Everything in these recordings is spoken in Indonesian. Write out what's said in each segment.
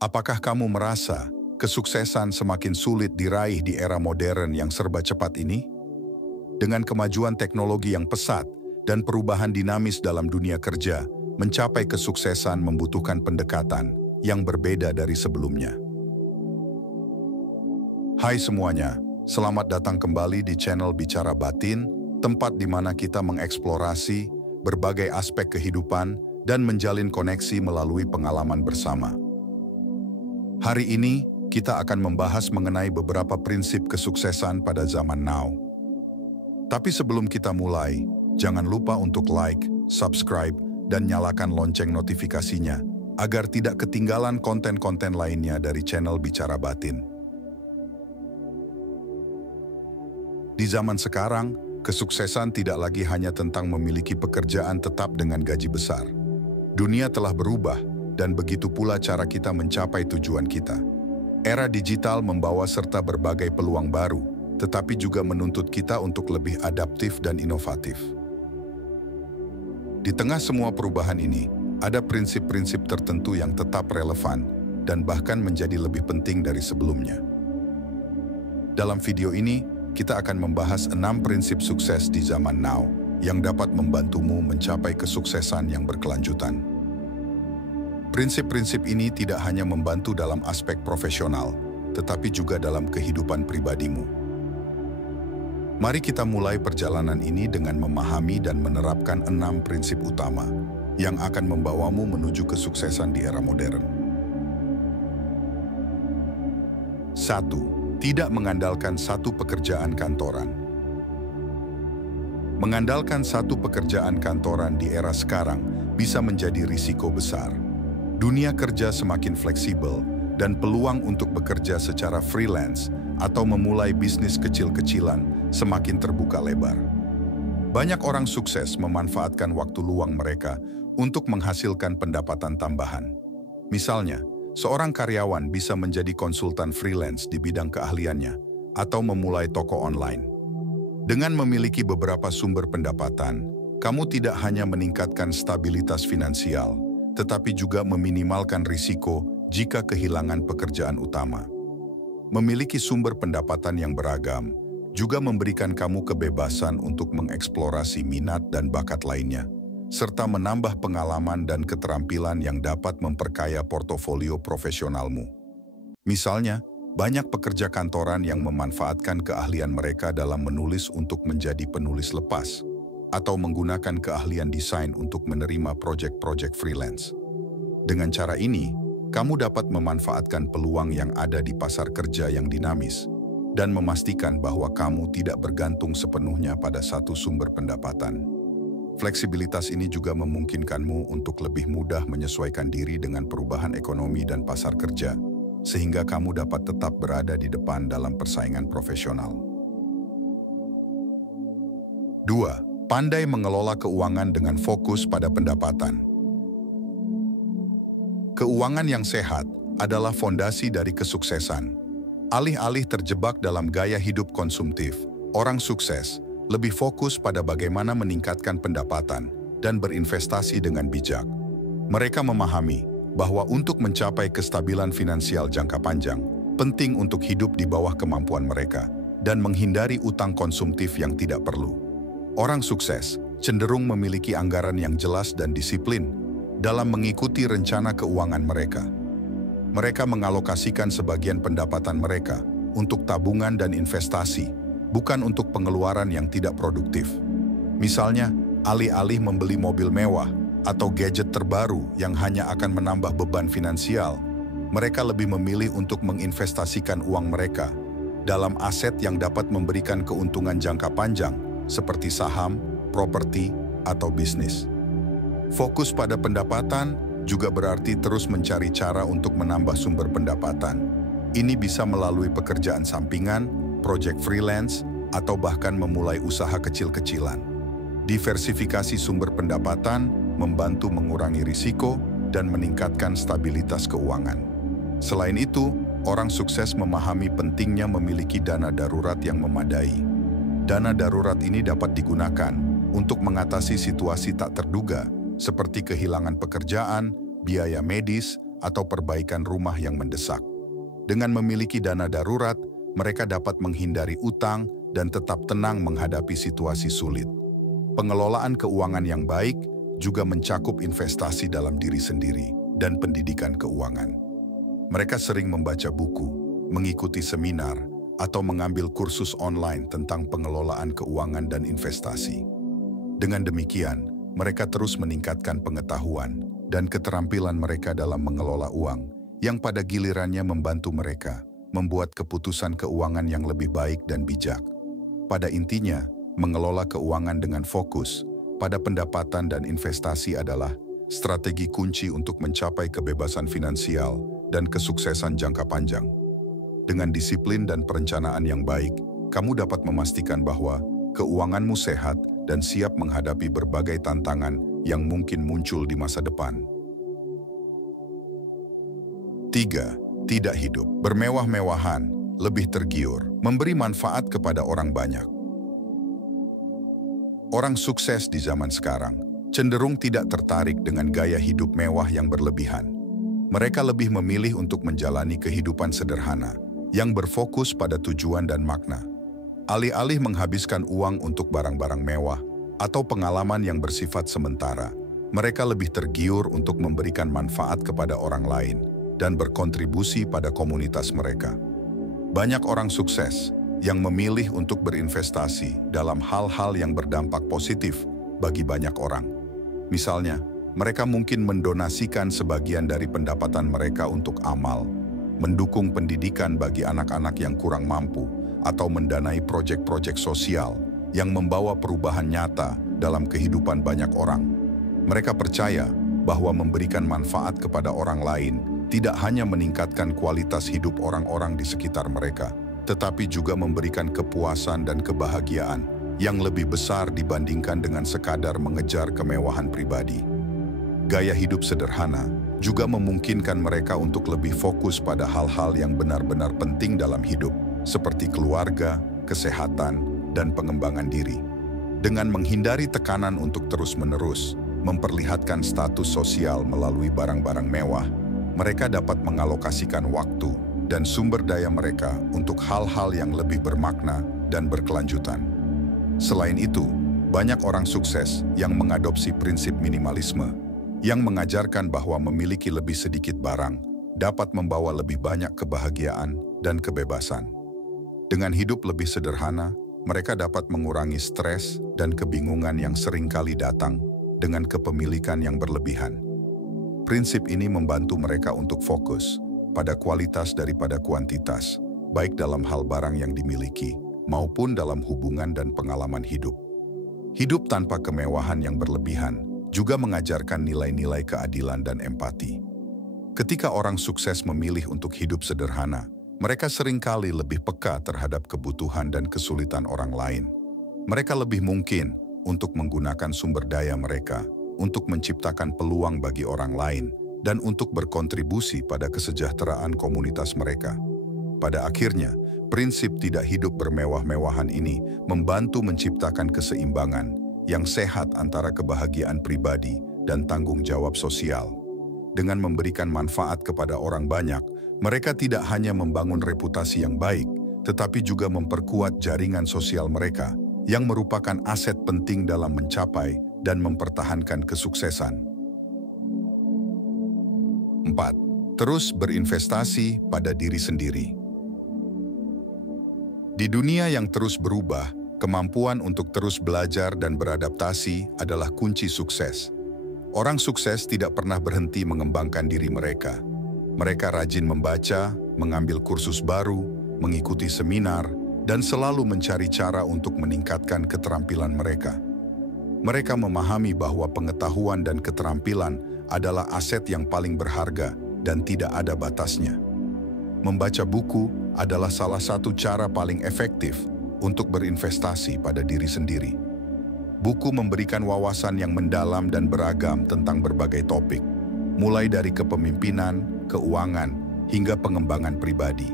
Apakah kamu merasa kesuksesan semakin sulit diraih di era modern yang serba cepat ini? Dengan kemajuan teknologi yang pesat dan perubahan dinamis dalam dunia kerja, mencapai kesuksesan membutuhkan pendekatan yang berbeda dari sebelumnya. Hai semuanya, selamat datang kembali di channel Bicara Batin, tempat di mana kita mengeksplorasi berbagai aspek kehidupan dan menjalin koneksi melalui pengalaman bersama. Hari ini, kita akan membahas mengenai beberapa prinsip kesuksesan pada zaman now. Tapi sebelum kita mulai, jangan lupa untuk like, subscribe, dan nyalakan lonceng notifikasinya agar tidak ketinggalan konten-konten lainnya dari channel Bicara Batin. Di zaman sekarang, kesuksesan tidak lagi hanya tentang memiliki pekerjaan tetap dengan gaji besar. Dunia telah berubah, dan begitu pula cara kita mencapai tujuan kita. Era digital membawa serta berbagai peluang baru, tetapi juga menuntut kita untuk lebih adaptif dan inovatif. Di tengah semua perubahan ini, ada prinsip-prinsip tertentu yang tetap relevan dan bahkan menjadi lebih penting dari sebelumnya. Dalam video ini, kita akan membahas 6 prinsip sukses di zaman now yang dapat membantumu mencapai kesuksesan yang berkelanjutan. Prinsip-prinsip ini tidak hanya membantu dalam aspek profesional, tetapi juga dalam kehidupan pribadimu. Mari kita mulai perjalanan ini dengan memahami dan menerapkan 6 prinsip utama yang akan membawamu menuju kesuksesan di era modern. 1. Tidak mengandalkan satu pekerjaan kantoran. Mengandalkan satu pekerjaan kantoran di era sekarang bisa menjadi risiko besar. Dunia kerja semakin fleksibel dan peluang untuk bekerja secara freelance atau memulai bisnis kecil-kecilan semakin terbuka lebar. Banyak orang sukses memanfaatkan waktu luang mereka untuk menghasilkan pendapatan tambahan. Misalnya, seorang karyawan bisa menjadi konsultan freelance di bidang keahliannya atau memulai toko online. Dengan memiliki beberapa sumber pendapatan, kamu tidak hanya meningkatkan stabilitas finansial, tetapi juga meminimalkan risiko jika kehilangan pekerjaan utama. Memiliki sumber pendapatan yang beragam juga memberikan kamu kebebasan untuk mengeksplorasi minat dan bakat lainnya, serta menambah pengalaman dan keterampilan yang dapat memperkaya portofolio profesionalmu. Misalnya, banyak pekerja kantoran yang memanfaatkan keahlian mereka dalam menulis untuk menjadi penulis lepas, atau menggunakan keahlian desain untuk menerima proyek-proyek freelance. Dengan cara ini, kamu dapat memanfaatkan peluang yang ada di pasar kerja yang dinamis dan memastikan bahwa kamu tidak bergantung sepenuhnya pada satu sumber pendapatan. Fleksibilitas ini juga memungkinkanmu untuk lebih mudah menyesuaikan diri dengan perubahan ekonomi dan pasar kerja, sehingga kamu dapat tetap berada di depan dalam persaingan profesional. 2. Pandai mengelola keuangan dengan fokus pada pendapatan. Keuangan yang sehat adalah fondasi dari kesuksesan. Alih-alih terjebak dalam gaya hidup konsumtif, orang sukses lebih fokus pada bagaimana meningkatkan pendapatan dan berinvestasi dengan bijak. Mereka memahami bahwa untuk mencapai kestabilan finansial jangka panjang, penting untuk hidup di bawah kemampuan mereka dan menghindari utang konsumtif yang tidak perlu. Orang sukses cenderung memiliki anggaran yang jelas dan disiplin dalam mengikuti rencana keuangan mereka. Mereka mengalokasikan sebagian pendapatan mereka untuk tabungan dan investasi, bukan untuk pengeluaran yang tidak produktif. Misalnya, alih-alih membeli mobil mewah atau gadget terbaru yang hanya akan menambah beban finansial, mereka lebih memilih untuk menginvestasikan uang mereka dalam aset yang dapat memberikan keuntungan jangka panjang, seperti saham, properti, atau bisnis. Fokus pada pendapatan juga berarti terus mencari cara untuk menambah sumber pendapatan. Ini bisa melalui pekerjaan sampingan, proyek freelance, atau bahkan memulai usaha kecil-kecilan. Diversifikasi sumber pendapatan membantu mengurangi risiko dan meningkatkan stabilitas keuangan. Selain itu, orang sukses memahami pentingnya memiliki dana darurat yang memadai. Dana darurat ini dapat digunakan untuk mengatasi situasi tak terduga, seperti kehilangan pekerjaan, biaya medis, atau perbaikan rumah yang mendesak. Dengan memiliki dana darurat, mereka dapat menghindari utang dan tetap tenang menghadapi situasi sulit. Pengelolaan keuangan yang baik juga mencakup investasi dalam diri sendiri dan pendidikan keuangan. Mereka sering membaca buku, mengikuti seminar, atau mengambil kursus online tentang pengelolaan keuangan dan investasi. Dengan demikian, mereka terus meningkatkan pengetahuan dan keterampilan mereka dalam mengelola uang, yang pada gilirannya membantu mereka membuat keputusan keuangan yang lebih baik dan bijak. Pada intinya, mengelola keuangan dengan fokus pada pendapatan dan investasi adalah strategi kunci untuk mencapai kebebasan finansial dan kesuksesan jangka panjang. Dengan disiplin dan perencanaan yang baik, kamu dapat memastikan bahwa keuanganmu sehat dan siap menghadapi berbagai tantangan yang mungkin muncul di masa depan. 3. Tidak hidup bermewah-mewahan, lebih tergiur, memberi manfaat kepada orang banyak. Orang sukses di zaman sekarang cenderung tidak tertarik dengan gaya hidup mewah yang berlebihan. Mereka lebih memilih untuk menjalani kehidupan sederhana yang berfokus pada tujuan dan makna. Alih-alih menghabiskan uang untuk barang-barang mewah atau pengalaman yang bersifat sementara, mereka lebih tergiur untuk memberikan manfaat kepada orang lain dan berkontribusi pada komunitas mereka. Banyak orang sukses yang memilih untuk berinvestasi dalam hal-hal yang berdampak positif bagi banyak orang. Misalnya, mereka mungkin mendonasikan sebagian dari pendapatan mereka untuk amal, mendukung pendidikan bagi anak-anak yang kurang mampu, atau mendanai proyek-proyek sosial yang membawa perubahan nyata dalam kehidupan banyak orang. Mereka percaya bahwa memberikan manfaat kepada orang lain tidak hanya meningkatkan kualitas hidup orang-orang di sekitar mereka, tetapi juga memberikan kepuasan dan kebahagiaan yang lebih besar dibandingkan dengan sekadar mengejar kemewahan pribadi. Gaya hidup sederhana juga memungkinkan mereka untuk lebih fokus pada hal-hal yang benar-benar penting dalam hidup, seperti keluarga, kesehatan, dan pengembangan diri. Dengan menghindari tekanan untuk terus-menerus memperlihatkan status sosial melalui barang-barang mewah, mereka dapat mengalokasikan waktu dan sumber daya mereka untuk hal-hal yang lebih bermakna dan berkelanjutan. Selain itu, banyak orang sukses yang mengadopsi prinsip minimalisme, yang mengajarkan bahwa memiliki lebih sedikit barang dapat membawa lebih banyak kebahagiaan dan kebebasan. Dengan hidup lebih sederhana, mereka dapat mengurangi stres dan kebingungan yang seringkali datang dengan kepemilikan yang berlebihan. Prinsip ini membantu mereka untuk fokus pada kualitas daripada kuantitas, baik dalam hal barang yang dimiliki maupun dalam hubungan dan pengalaman hidup. Hidup tanpa kemewahan yang berlebihan juga mengajarkan nilai-nilai keadilan dan empati. Ketika orang sukses memilih untuk hidup sederhana, mereka seringkali lebih peka terhadap kebutuhan dan kesulitan orang lain. Mereka lebih mungkin untuk menggunakan sumber daya mereka untuk menciptakan peluang bagi orang lain dan untuk berkontribusi pada kesejahteraan komunitas mereka. Pada akhirnya, prinsip tidak hidup bermewah-mewahan ini membantu menciptakan keseimbangan yang sehat antara kebahagiaan pribadi dan tanggung jawab sosial. Dengan memberikan manfaat kepada orang banyak, mereka tidak hanya membangun reputasi yang baik, tetapi juga memperkuat jaringan sosial mereka yang merupakan aset penting dalam mencapai dan mempertahankan kesuksesan. 4. Terus berinvestasi pada diri sendiri. Di dunia yang terus berubah, kemampuan untuk terus belajar dan beradaptasi adalah kunci sukses. Orang sukses tidak pernah berhenti mengembangkan diri mereka. Mereka rajin membaca, mengambil kursus baru, mengikuti seminar, dan selalu mencari cara untuk meningkatkan keterampilan mereka. Mereka memahami bahwa pengetahuan dan keterampilan adalah aset yang paling berharga dan tidak ada batasnya. Membaca buku adalah salah satu cara paling efektif untuk berinvestasi pada diri sendiri. Buku memberikan wawasan yang mendalam dan beragam tentang berbagai topik, mulai dari kepemimpinan, keuangan, hingga pengembangan pribadi.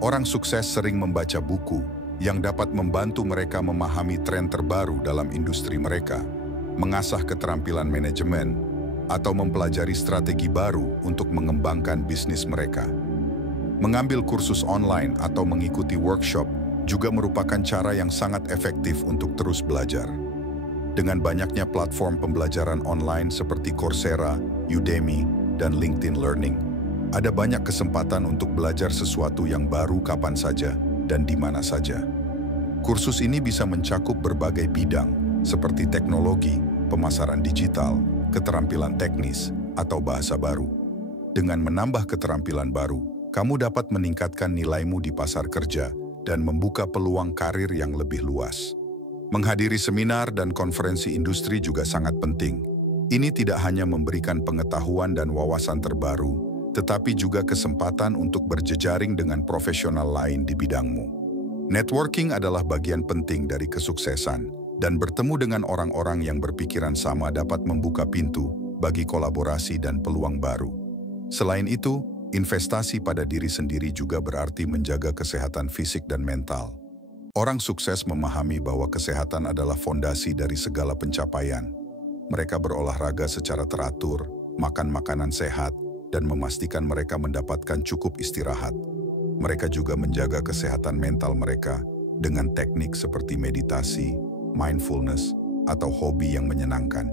Orang sukses sering membaca buku yang dapat membantu mereka memahami tren terbaru dalam industri mereka, mengasah keterampilan manajemen, atau mempelajari strategi baru untuk mengembangkan bisnis mereka. Mengambil kursus online atau mengikuti workshop juga merupakan cara yang sangat efektif untuk terus belajar. Dengan banyaknya platform pembelajaran online seperti Coursera, Udemy, dan LinkedIn Learning, ada banyak kesempatan untuk belajar sesuatu yang baru kapan saja dan di mana saja. Kursus ini bisa mencakup berbagai bidang seperti teknologi, pemasaran digital, keterampilan teknis, atau bahasa baru. Dengan menambah keterampilan baru, kamu dapat meningkatkan nilaimu di pasar kerja dan membuka peluang karir yang lebih luas. Menghadiri seminar dan konferensi industri juga sangat penting. Ini tidak hanya memberikan pengetahuan dan wawasan terbaru, tetapi juga kesempatan untuk berjejaring dengan profesional lain di bidangmu. Networking adalah bagian penting dari kesuksesan, dan bertemu dengan orang-orang yang berpikiran sama dapat membuka pintu bagi kolaborasi dan peluang baru. Selain itu, investasi pada diri sendiri juga berarti menjaga kesehatan fisik dan mental. Orang sukses memahami bahwa kesehatan adalah fondasi dari segala pencapaian. Mereka berolahraga secara teratur, makan makanan sehat, dan memastikan mereka mendapatkan cukup istirahat. Mereka juga menjaga kesehatan mental mereka dengan teknik seperti meditasi, mindfulness, atau hobi yang menyenangkan.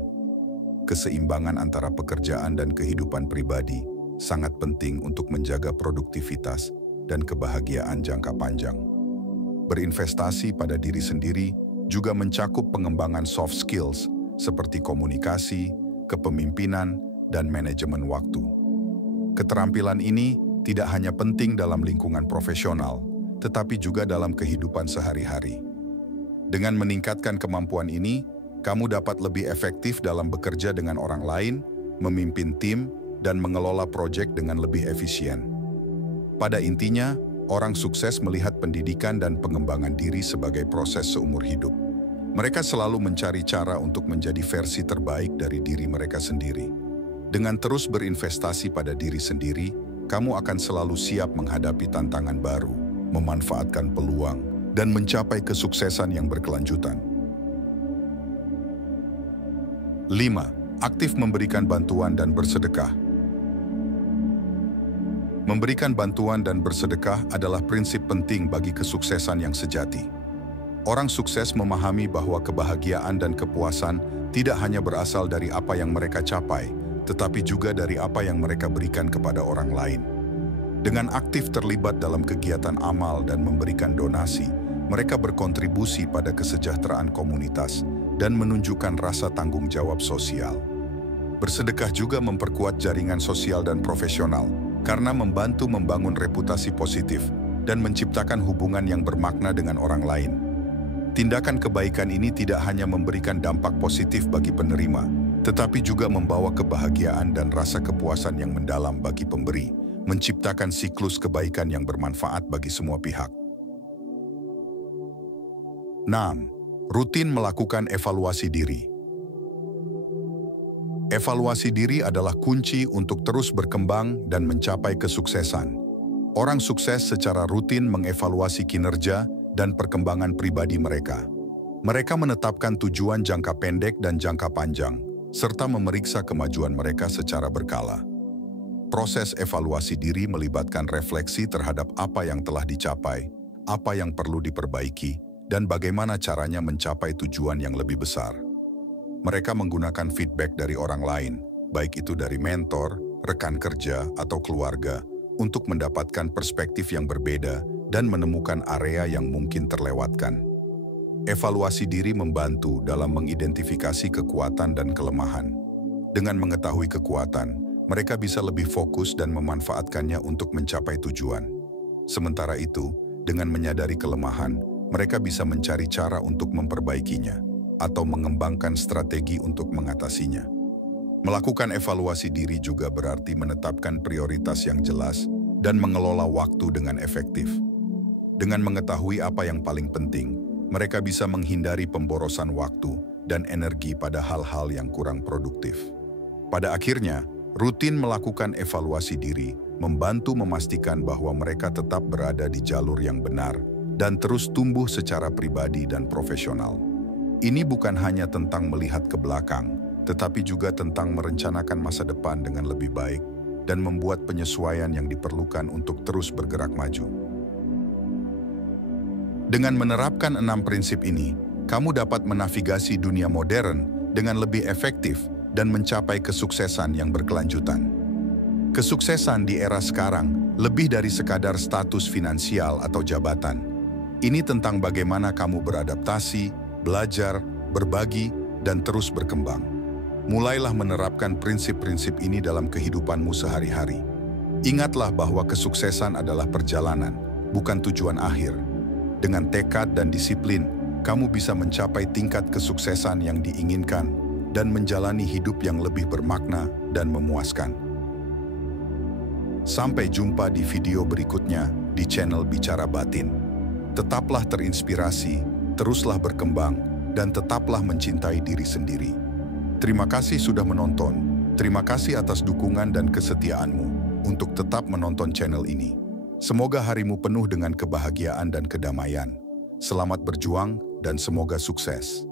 Keseimbangan antara pekerjaan dan kehidupan pribadi sangat penting untuk menjaga produktivitas dan kebahagiaan jangka panjang. Berinvestasi pada diri sendiri juga mencakup pengembangan soft skills seperti komunikasi, kepemimpinan, dan manajemen waktu. Keterampilan ini tidak hanya penting dalam lingkungan profesional, tetapi juga dalam kehidupan sehari-hari. Dengan meningkatkan kemampuan ini, kamu dapat lebih efektif dalam bekerja dengan orang lain, memimpin tim, dan mengelola proyek dengan lebih efisien. Pada intinya, orang sukses melihat pendidikan dan pengembangan diri sebagai proses seumur hidup. Mereka selalu mencari cara untuk menjadi versi terbaik dari diri mereka sendiri. Dengan terus berinvestasi pada diri sendiri, kamu akan selalu siap menghadapi tantangan baru, memanfaatkan peluang, dan mencapai kesuksesan yang berkelanjutan. 5. Aktif memberikan bantuan dan bersedekah. Memberikan bantuan dan bersedekah adalah prinsip penting bagi kesuksesan yang sejati. Orang sukses memahami bahwa kebahagiaan dan kepuasan tidak hanya berasal dari apa yang mereka capai, tetapi juga dari apa yang mereka berikan kepada orang lain. Dengan aktif terlibat dalam kegiatan amal dan memberikan donasi, mereka berkontribusi pada kesejahteraan komunitas dan menunjukkan rasa tanggung jawab sosial. Bersedekah juga memperkuat jaringan sosial dan profesional karena membantu membangun reputasi positif dan menciptakan hubungan yang bermakna dengan orang lain. Tindakan kebaikan ini tidak hanya memberikan dampak positif bagi penerima, tetapi juga membawa kebahagiaan dan rasa kepuasan yang mendalam bagi pemberi, menciptakan siklus kebaikan yang bermanfaat bagi semua pihak. 6. Rutin melakukan evaluasi diri. Evaluasi diri adalah kunci untuk terus berkembang dan mencapai kesuksesan. Orang sukses secara rutin mengevaluasi kinerja dan perkembangan pribadi mereka. Mereka menetapkan tujuan jangka pendek dan jangka panjang, serta memeriksa kemajuan mereka secara berkala. Proses evaluasi diri melibatkan refleksi terhadap apa yang telah dicapai, apa yang perlu diperbaiki, dan bagaimana caranya mencapai tujuan yang lebih besar. Mereka menggunakan feedback dari orang lain, baik itu dari mentor, rekan kerja, atau keluarga, untuk mendapatkan perspektif yang berbeda dan menemukan area yang mungkin terlewatkan. Evaluasi diri membantu dalam mengidentifikasi kekuatan dan kelemahan. Dengan mengetahui kekuatan, mereka bisa lebih fokus dan memanfaatkannya untuk mencapai tujuan. Sementara itu, dengan menyadari kelemahan, mereka bisa mencari cara untuk memperbaikinya atau mengembangkan strategi untuk mengatasinya. Melakukan evaluasi diri juga berarti menetapkan prioritas yang jelas dan mengelola waktu dengan efektif. Dengan mengetahui apa yang paling penting, mereka bisa menghindari pemborosan waktu dan energi pada hal-hal yang kurang produktif. Pada akhirnya, rutin melakukan evaluasi diri membantu memastikan bahwa mereka tetap berada di jalur yang benar dan terus tumbuh secara pribadi dan profesional. Ini bukan hanya tentang melihat ke belakang, tetapi juga tentang merencanakan masa depan dengan lebih baik dan membuat penyesuaian yang diperlukan untuk terus bergerak maju. Dengan menerapkan 6 prinsip ini, kamu dapat menavigasi dunia modern dengan lebih efektif dan mencapai kesuksesan yang berkelanjutan. Kesuksesan di era sekarang lebih dari sekadar status finansial atau jabatan. Ini tentang bagaimana kamu beradaptasi, belajar, berbagi, dan terus berkembang. Mulailah menerapkan prinsip-prinsip ini dalam kehidupanmu sehari-hari. Ingatlah bahwa kesuksesan adalah perjalanan, bukan tujuan akhir. Dengan tekad dan disiplin, kamu bisa mencapai tingkat kesuksesan yang diinginkan dan menjalani hidup yang lebih bermakna dan memuaskan. Sampai jumpa di video berikutnya di channel Bicara Batin. Tetaplah terinspirasi, teruslah berkembang, dan tetaplah mencintai diri sendiri. Terima kasih sudah menonton. Terima kasih atas dukungan dan kesetiaanmu untuk tetap menonton channel ini. Semoga harimu penuh dengan kebahagiaan dan kedamaian. Selamat berjuang dan semoga sukses.